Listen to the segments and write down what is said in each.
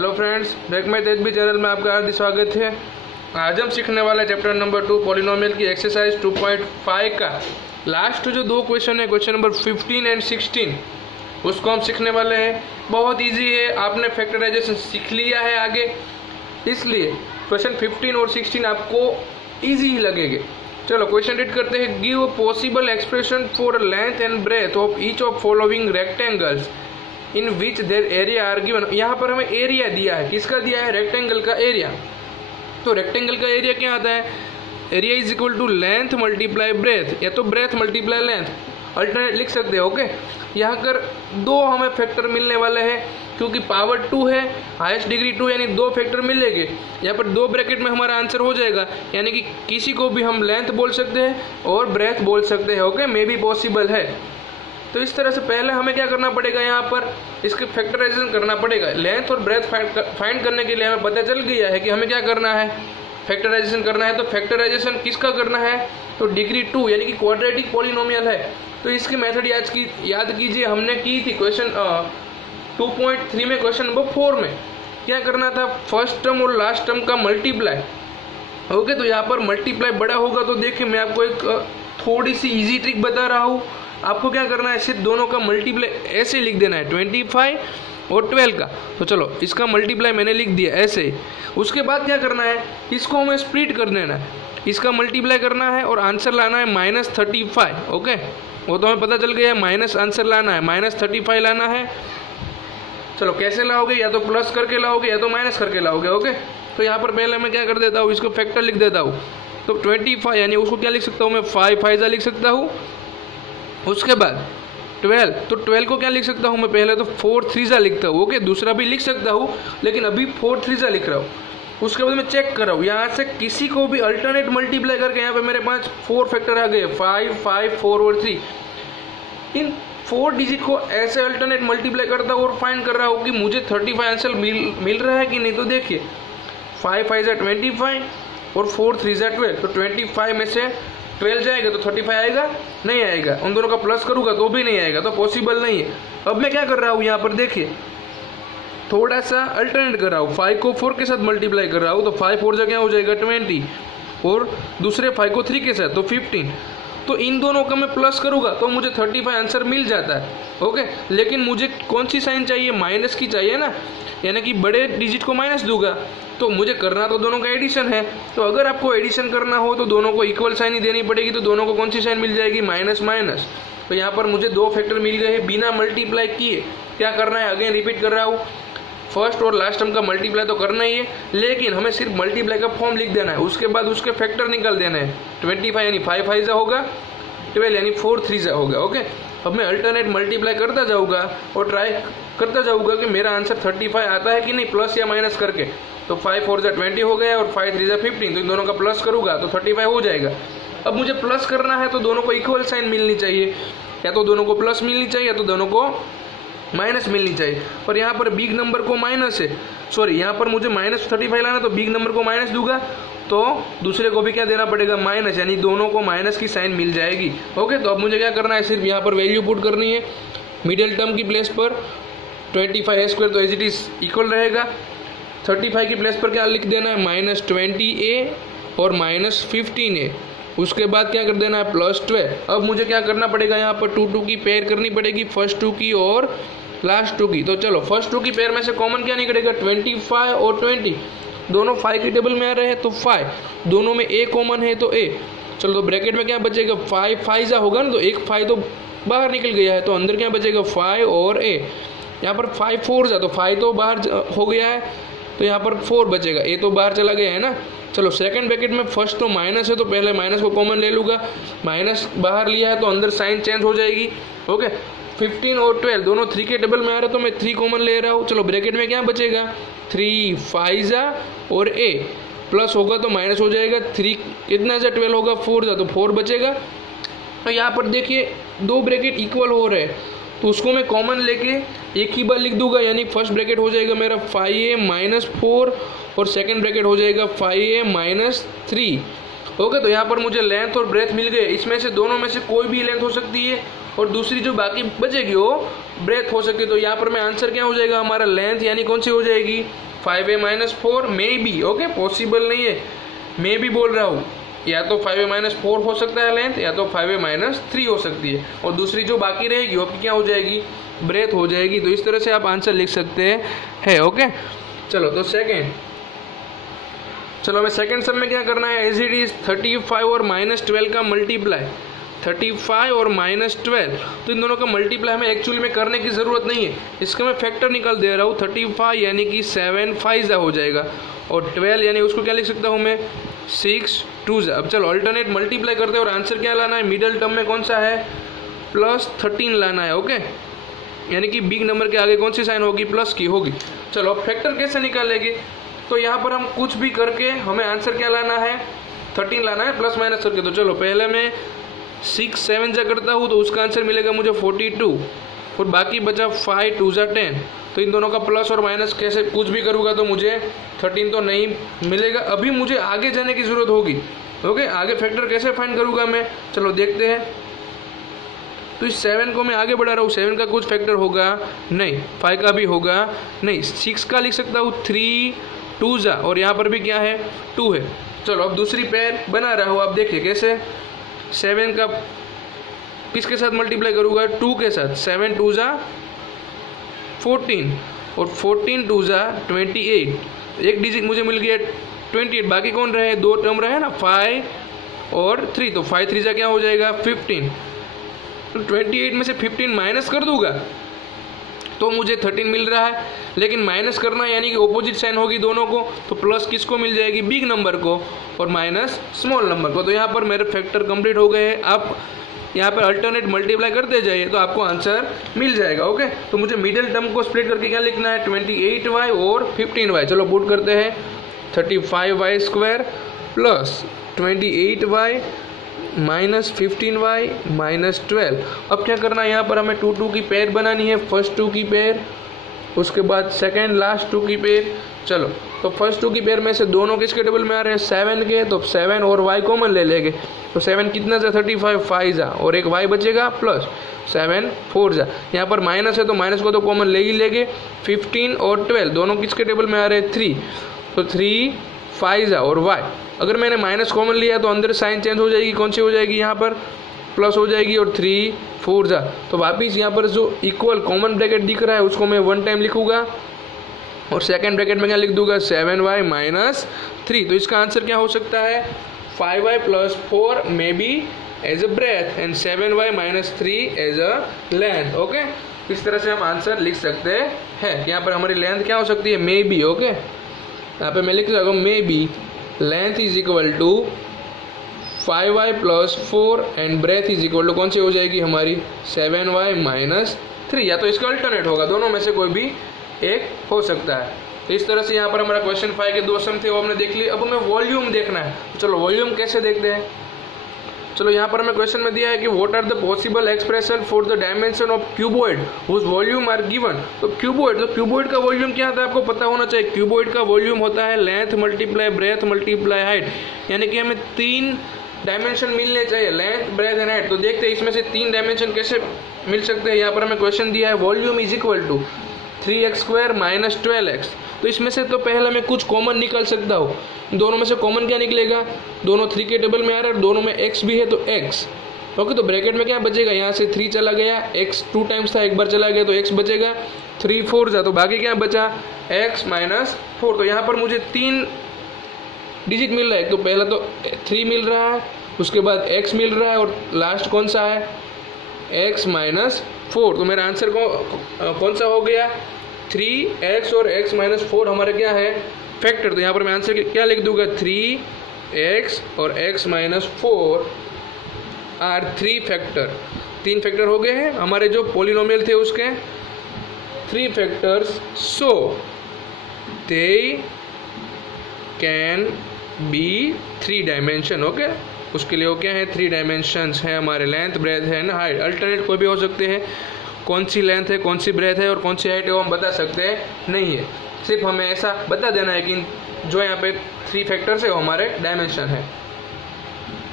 Hello friends, break में तेजबी channel में आपका हार्दिक स्वागत है। आज हम सीखने वाले चैप्टर नंबर 2 पॉलिनोमियल की एक्सरसाइज 2.5 का लास्ट जो दो क्वेश्चन है, क्वेश्चन नंबर 15 एंड 16, उसको हम सीखने वाले हैं। बहुत इजी है, आपने फैक्टराइजेशन सीख लिया है आगे, इसलिए क्वेश्चन 15 और 16 आपको इजी ही लगेंगे। चलो क्वेश्चन रीड करते हैं। Give a possible expression for length and breadth of each of following rectangles in which their area are given. यहाँ पर हमें एरिया दिया है, किसका दिया है? रेक्टेंगल का एरिया। तो रेक्टेंगल का एरिया क्या आता है? Area is equal to length multiply breadth, या तो ब्रेथ मल्टीप्लाई लेंथ, अल्टरनेट लिख सकते हो। ओके, यहाँ कर दो हमें फैक्टर मिलने वाले हैं, क्योंकि पावर 2 है, हाईएस्ट डिग्री 2, यानी दो फैक्टर मिलेंगे। यहाँ पर दो ब्रैकेट में हमारा आंसर हो जाएगा, यानी कि किसी को भी हम लेंथ बोल सकते हैं और ब्रेथ बोल सकते हैं। ओके, मे बी पॉसिबल है। तो इस तरह से पहले हमें क्या करना पड़ेगा, यहाँ पर इसके फैक्टराइजेशन करना पड़ेगा। लेंथ और ब्रेथ फाइंड करने के लिए हमें पता चल गया है कि हमें क्या करना है, फैक्टराइजेशन करना है। तो फैक्टराइजेशन किसका करना है? तो डिग्री 2 यानी कि क्वाड्रेटिक पॉलिनोमियल है। तो इसकी मेथड याद कीजिए, हमने की थी क्वेश्चन 2.3 में, क्वेश्चन नंबर 4 में क्या करना था? फर्स्ट टर्म और लास्ट टर्म का मल्टीप्लाई। ओके, तो यहाँ पर मल्टीप्लाई बड़ा होगा। तो देखिए, मैं आपको एक थोड़ी सी इजी ट्रिक बता रहा हूँ। आपको क्या करना है, सिर्फ दोनों का मल्टीप्लाई ऐसे लिख देना है, 25 और 12 का। तो चलो, इसका मल्टीप्लाई मैंने लिख दिया ऐसे ही। उसके बाद क्या करना है, इसको हमें स्प्लिट कर देना है, इसका मल्टीप्लाई करना है और आंसर लाना है -35। ओके, वो तो हमें पता चल गया है, माइनस आंसर लाना है, -35 लाना है। चलो कैसे लाओगे, या तो प्लस करके लाओगे या तो माइनस करके लाओगे। ओके, तो यहाँ पर पहले मैं क्या कर देता हूँ, इसको फैक्टर लिख देता हूँ। तो 25 यानी उसको क्या लिख सकता हूँ मैं, 5 5 लिख सकता हूँ। उसके बाद 12, तो 12 को क्या लिख सकता हूँ मैं, पहले तो 4 3 लिखता हूँ। ओके, दूसरा भी लिख सकता हूँ, लेकिन अभी 4 3 लिख रहा हूँ। उसके बाद मैं चेक कर रहा हूँ, यहाँ से किसी को भी अल्टरनेट मल्टीप्लाई करके यहाँ पे मेरे पास 4 फैक्टर आ गए, 5 5 4 और 3। इन 4 डिजिट को ऐसे अल्टरनेट मल्टीप्लाई करता हूँ और फाइंड कर रहा हूँ कि मुझे 35 आंसर मिल रहा है कि नहीं। तो देखिए, 5 5 25 और 4 3 12। तो 25 में से 12 जाएगा तो 35 आएगा? नहीं आएगा। उन दोनों का प्लस करूंगा तो भी नहीं आएगा, तो पॉसिबल नहीं है। अब मैं क्या कर रहा हूँ, यहाँ पर देखिए, थोड़ा सा अल्टरनेट कर रहा हूँ। 5 को 4 के साथ मल्टीप्लाई कर रहा हूँ, तो 5 4 क्या हो जाएगा 20, और दूसरे 5 को 3 के साथ तो 15। तो इन दोनों का मैं प्लस करूंगा तो मुझे 35 आंसर मिल जाता है। ओके, लेकिन मुझे कौन सी साइन चाहिए? माइनस की चाहिए ना, यानी कि बड़े डिजिट को माइनस दूंगा। तो मुझे करना तो दोनों का एडिशन है। तो अगर आपको एडिशन करना हो तो दोनों को इक्वल साइन ही देनी पड़ेगी। तो दोनों को कौन सी साइन मिल जाएगी? Minus minus. तो यहाँ पर मुझे दो फैक्टर मिल गए हैं बिना मल्टीप्लाई किए। क्या करना है, अगेन रिपीट कर रहा हूँ, फर्स्ट और लास्ट टर्म का मल्टीप्लाई तो करना ही है, लेकिन हमें सिर्फ मल्टीप्लाई का फॉर्म लिख देना है। उसके बाद उसके फैक्टर निकाल देना है। 25 यानी 5 5 होगा, 12 यानी 4 3 होगा। ओके, अब मैं अल्टरनेट मल्टीप्लाई करता जाऊँगा और ट्राई करता जाऊँगा कि मेरा आंसर 35 आता है कि नहीं, प्लस या माइनस करके। तो 5 4 20 हो गया और 5 3 15। तो इन दोनों का प्लस करूँगा तो 35 हो जाएगा। अब मुझे प्लस करना है तो दोनों को इक्वल साइन मिलनी चाहिए, या तो दोनों को प्लस मिलनी चाहिए या तो दोनों को माइनस मिलनी चाहिए। और यहाँ पर बिग नंबर को माइनस है, सॉरी, यहाँ पर मुझे -35 लाना, तो बिग नंबर को माइनस दूंगा तो दूसरे को भी क्या देना पड़ेगा, माइनस, यानी दोनों को माइनस की साइन मिल जाएगी। ओके, तो अब मुझे क्या करना है, सिर्फ यहाँ पर वैल्यू पुट करनी है मिडिल टर्म की प्लेस पर। 25a² तो एज इट इज इक्वल रहेगा, 35 की प्लेस पर क्या लिख देना है, -20a और -15a। उसके बाद क्या कर देना है, +12। अब मुझे क्या करना पड़ेगा, यहाँ पर 2 2 की पेयर करनी पड़ेगी, फर्स्ट 2 की और लास्ट 2 की। तो चलो, फर्स्ट 2 की पेयर में से कॉमन क्या निकलेगा, 25 और 20। दोनों 5 की टेबल में आ रहे हैं तो 5, दोनों में a कॉमन है तो a। चलो, तो ब्रैकेट में क्या बचेगा, 5 5 होगा ना, तो एक 5 तो बाहर निकल गया है, तो अंदर क्या बचेगा, 5 और a। यहाँ पर 5 4 तो 5 तो बाहर हो गया है, तो यहाँ पर 4 बचेगा, a तो बाहर चला गया है ना। चलो, सेकंड ब्रैकेट में फर्स्ट तो माइनस है, तो पहले माइनस को कॉमन ले लूँगा। माइनस बाहर लिया है तो अंदर साइन चेंज हो जाएगी। ओके, 15 और 12 दोनों 3 के टेबल में आ रहे हैं, तो मैं 3 कॉमन ले रहा हूँ। चलो, ब्रैकेट में क्या बचेगा, 3 5 और a, प्लस होगा तो माइनस हो जाएगा। 3 कितना जा 12 होगा, 4 जा तो 4 बचेगा। तो यहाँ पर देखिए, दो ब्रैकेट इक्वल हो रहे हैं, तो उसको मैं कॉमन लेके एक ही बार लिख दूंगा, यानी फर्स्ट ब्रैकेट हो जाएगा मेरा 5a - 4 और सेकंड ब्रैकेट हो जाएगा 5a - 3। ओके, तो यहाँ पर मुझे लेंथ और ब्रेथ मिल गए। इसमें से दोनों में से कोई भी लेंथ हो सकती है और दूसरी जो बाकी बचेगी वो ब्रेथ हो सके। तो यहाँ पर मैं आंसर क्या हो जाएगा हमारा, लेंथ यानी कौन सी हो जाएगी, 5a minus 4 may B, okay, possible नहीं है, मे भी बोल रहा हूँ, या तो 5a माइनस 4 हो सकता है लेंथ, या तो 5a माइनस 3 हो सकती है, और दूसरी जो बाकी रहेगी वो क्या हो जाएगी, ब्रेथ हो जाएगी। तो इस तरह से आप आंसर लिख सकते हैं, ओके। चलो तो सेकेंड, चलो हमें सेकेंड सम में क्या करना है, एज इट इज 35 और -12 का मल्टीप्लाई, 35 और -12, तो इन दोनों का मल्टीप्लाई हमें एक्चुअली में करने की ज़रूरत नहीं है, इसका मैं फैक्टर निकाल दे रहा हूँ। 35 यानी कि 7 5 हो जाएगा, और 12 यानी उसको क्या लिख सकता हूँ मैं, 6 2। अब चलो अल्टरनेट मल्टीप्लाई करते हैं, और आंसर क्या लाना है, मिडल टर्म में कौन सा है, +13 लाना है, ओके, यानी कि बिग नंबर के आगे कौन सी साइन होगी, प्लस की होगी। चलो अब फैक्टर कैसे निकालेंगे, तो यहाँ पर हम कुछ भी करके हमें आंसर क्या लाना है, 13 लाना है, प्लस माइनस करके। तो चलो पहले मैं 6 7 जा करता हूँ, तो उसका आंसर मिलेगा मुझे 42, और बाकी बचा 5 2 10। तो इन दोनों का प्लस और माइनस कैसे कुछ भी करूँगा तो मुझे 13 तो नहीं मिलेगा। अभी मुझे आगे जाने की ज़रूरत होगी, ओके, आगे फैक्टर कैसे फाइंड करूँगा मैं, चलो देखते हैं। तो इस 7 को मैं आगे बढ़ा रहा हूँ, 7 का कुछ फैक्टर होगा नहीं, 5 का भी होगा नहीं, 6 का लिख सकता हूँ 3 2 जा, और यहाँ पर भी क्या है 2 है। चलो अब दूसरी पेयर बना रहा हूँ, आप देखिए कैसे, 7 का किसके साथ मल्टीप्लाई करूँगा, 2 के साथ, 7 2 जा 14, और 14 2 जा 28, एक डिजिट मुझे मिल गया 28, बाकी कौन रहे, 2 टर्म रहे ना, 5 और 3, तो 5 3 जा क्या हो जाएगा 15। तो 28 में से 15 माइनस कर दूंगा तो मुझे 13 मिल रहा है, लेकिन माइनस करना यानी कि ऑपोजिट साइन होगी दोनों को, तो प्लस किसको मिल जाएगी, बिग नंबर को, और माइनस स्मॉल नंबर को। तो यहाँ पर मेरे फैक्टर कंप्लीट हो गए हैं। आप यहाँ पर अल्टरनेट मल्टीप्लाई करते जाइए तो आपको आंसर मिल जाएगा, ओके। तो मुझे मिडिल टर्म को स्प्लिट करके क्या लिखना है, 28y और 15y। चलो पुट करते हैं, 35y² plus 28y minus 15y minus 12। अब क्या करना है, यहाँ पर हमें 2 2 की पेयर बनानी है, फर्स्ट 2 की पेयर, उसके बाद सेकेंड लास्ट 2 की पेयर। चलो तो फर्स्ट 2 की पेयर में से दोनों किसके टेबल में आ रहे हैं, 7 के, तो 7 और y कॉमन ले लेंगे, तो 7 कितना जा 35 5 जा, और एक y बचेगा प्लस 7 4 जा। यहाँ पर माइनस है तो माइनस को तो कॉमन ले ही लेंगे। 15 और 12 दोनों किसके टेबल में आ रहे हैं, 3, तो 3 5 जा और y। अगर मैंने माइनस कॉमन लिया तो अंदर साइन चेंज हो जाएगी, कौन सी हो जाएगी, यहाँ पर प्लस हो जाएगी, और 3 4 जा। तो वापिस यहाँ पर जो इक्वल कॉमन ब्रैकेट दिख रहा है उसको मैं 1 टाइम लिखूंगा, और सेकेंड ब्रैकेट में क्या लिख दूंगा, 7y माइनस 3। तो इसका आंसर क्या हो सकता है, 5y plus 4 may be as a breadth and 7y minus 3 as a length, okay. इस तरह से हम आंसर लिख सकते हैं। यहाँ पर हमारी लेंथ क्या हो सकती है, मे बी, ओके। यहाँ पे मैं लिख सकता हूँ may be length is equal to 5y plus 4 and breadth is equal to कौन सी हो जाएगी हमारी, 7y माइनस 3, या तो इसका अल्टरनेट होगा, दोनों में से कोई भी एक हो सकता है। तो इस तरह से यहाँ पर हमारा क्वेश्चन 5 के 2 सम थे वो हमने देख लिए। अब हमें वॉल्यूम देखना है, तो चलो वॉल्यूम कैसे देखते हैं। चलो यहाँ पर हमें क्वेश्चन में दिया है कि what are the possible expression for the dimension of cuboid whose volume are given. तो क्यूबॉइड का वॉल्यूम क्या होता है आपको पता होना चाहिए। क्यूबॉइड का वॉल्यूम होता है length multiply breath multiply height, यानी कि हमें 3 डायमेंशन मिलने चाहिए, लेंथ ब्रेथ एंड हाइट। तो देखते हैं इसमें से 3 डायमेंशन कैसे मिल सकते हैं। यहाँ पर हमें क्वेश्चन दिया है volume is equal to 3x² minus 12x। तो इसमें से तो पहले मैं कुछ कॉमन निकाल सकता हूँ, दोनों में से कॉमन क्या निकलेगा, दोनों 3 के टेबल में आ रहा है और दोनों में x भी है तो x, ओके। तो ब्रैकेट में क्या बचेगा, यहाँ से 3 चला गया, x 2 टाइम्स था, एक बार चला गया तो x बचेगा, 3 4 जा, तो बाकी क्या बचा x माइनस 4। तो यहाँ पर मुझे 3 डिजिट मिल रहा है, तो पहला तो 3 मिल रहा है, उसके बाद x मिल रहा है, और लास्ट कौन सा है x माइनस 4। तो मेरा आंसर कौन सा हो गया, 3x और x माइनस 4 हमारा क्या है फैक्टर। तो यहाँ पर मैं आंसर क्या लिख दूंगा, 3x और x minus 4 are 3 factor. 3 factor हो गए हैं हमारे जो पॉलिनोमियल थे उसके 3 factors, so they can be 3 dimension, okay. उसके लिए वो क्या है 3 डायमेंशंस है हमारे, लेंथ ब्रेथ है ना हाइट। अल्टरनेट कोई भी हो सकते हैं, कौन सी लेंथ है कौन सी ब्रेथ है और कौन सी हाइट है वो हम बता सकते हैं नहीं है, सिर्फ हमें ऐसा बता देना है कि जो यहाँ पे 3 फैक्टर्स है वो हमारे डायमेंशन है।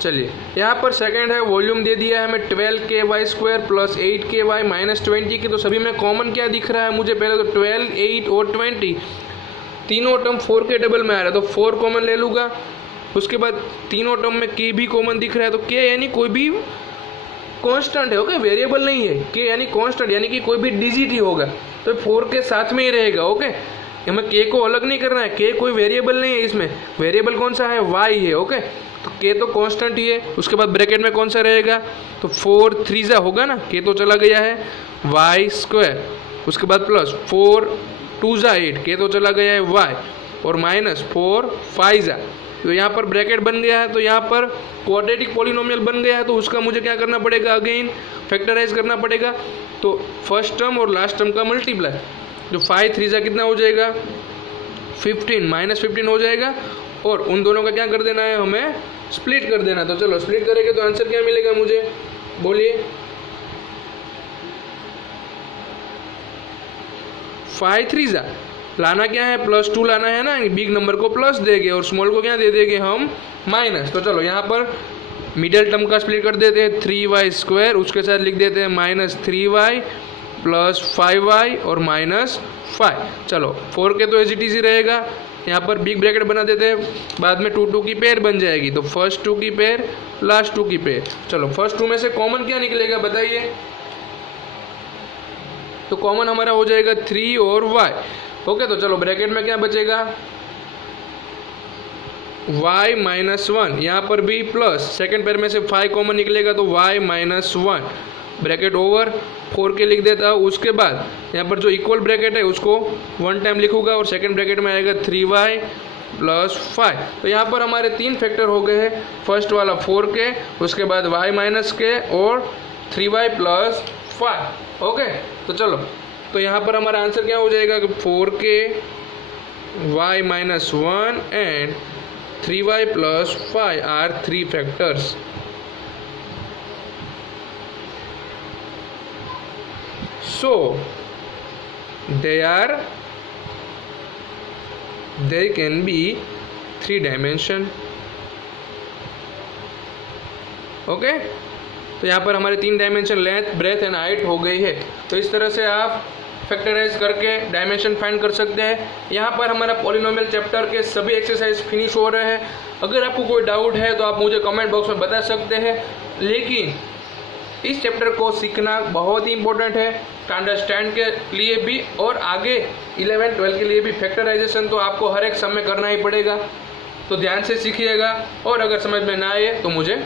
चलिए यहाँ पर सेकंड है वॉल्यूम दे दिया है हमें 12ky² प्लस 8ky माइनस 20 की। तो सभी में कॉमन क्या दिख रहा है मुझे, पहले तो 12 8 और 20, तीनों टर्म 4 के डबल में आ रहा है तो 4 कॉमन ले लूँगा। उसके बाद तीनों टर्म में के भी कॉमन दिख रहा है तो के यानी कोई भी कांस्टेंट है, ओके, वेरिएबल नहीं है। के यानी कांस्टेंट यानी कि कोई भी डिजिट ही होगा तो 4 के साथ में ही रहेगा, ओके। हमें के को अलग नहीं करना है, के कोई वेरिएबल नहीं है, इसमें वेरिएबल कौन सा है, वाई है, ओके। तो के तो कांस्टेंट ही है। उसके बाद ब्रैकेट में कौन सा रहेगा, तो 4 3 होगा ना, के तो चला गया है, वाई स्क्वायर। उसके बाद प्लस 4 2 8, के तो चला गया है वाई, और माइनस 4 5 तो यहाँ पर ब्रैकेट बन गया है। तो यहाँ पर क्वाड्रेटिक पॉलिनोमियल बन गया है तो उसका मुझे क्या करना पड़ेगा, अगेन फैक्टराइज करना पड़ेगा। तो फर्स्ट टर्म और लास्ट टर्म का मल्टीप्लाई, जो 5 3 कितना हो जाएगा 15 -15 हो जाएगा, और उन दोनों का क्या कर देना है, हमें स्प्लिट कर देना। तो चलो स्प्लिट करेंगे तो आंसर क्या मिलेगा मुझे, बोलिए। 5 3 लाना क्या है, +2 लाना है ना, बिग नंबर को प्लस देंगे और स्मॉल को क्या दे देंगे हम, माइनस। तो चलो यहाँ पर मिडिल टर्म का स्प्लिट कर देते हैं, 3y², उसके साथ लिख देते हैं -3y + 5y और -5। चलो 4 के तो एज इट इज ही रहेगा। यहाँ पर बिग ब्रैकेट बना देते हैं, बाद में 2 2 की पेयर बन जाएगी। तो फर्स्ट 2 की पेयर, लास्ट 2 की पेयर। चलो फर्स्ट 2 में से कॉमन क्या निकलेगा बताइए, तो कॉमन हमारा हो जाएगा 3 और y, ओके। तो चलो ब्रैकेट में क्या बचेगा, y -1, यहाँ पर भी प्लस, सेकेंड पेयर में से 5 कॉमन निकलेगा तो y -1, ब्रैकेट ओवर, 4 के लिख देता हूँ। उसके बाद यहाँ पर जो इक्वल ब्रैकेट है उसको 1 टाइम लिखूंगा और सेकेंड ब्रैकेट में आएगा 3y + 5। तो यहाँ पर हमारे 3 फैक्टर हो गए हैं, फर्स्ट वाला 4 के, उसके बाद y के और 3y + 5, ओके। तो चलो, तो यहाँ पर हमारा आंसर क्या हो जाएगा कि 4 के, y -1 and 3y + 5 are 3 factors. So they can be 3 dimension, okay. तो यहाँ पर हमारे 3 dimension length, breadth and height हो गई है। तो इस तरह से आप फैक्टराइज करके डायमेंशन फाइंड कर सकते हैं। यहाँ पर हमारा पॉलिनोमियल चैप्टर के सभी एक्सरसाइज फिनिश हो रहे हैं। अगर आपको कोई डाउट है तो आप मुझे कमेंट बॉक्स में बता सकते हैं। लेकिन इस चैप्टर को सीखना बहुत ही इंपॉर्टेंट है अंडरस्टैंड के लिए भी, और आगे 11 12 के लिए भी। फैक्टराइजेशन तो आपको हर एक समय करना ही पड़ेगा, तो ध्यान से सीखिएगा, और अगर समझ में ना आए तो मुझे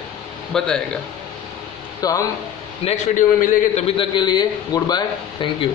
बताइएगा। तो हम नेक्स्ट वीडियो में मिलेंगे, तभी तक के लिए गुड बाय, थैंक यू।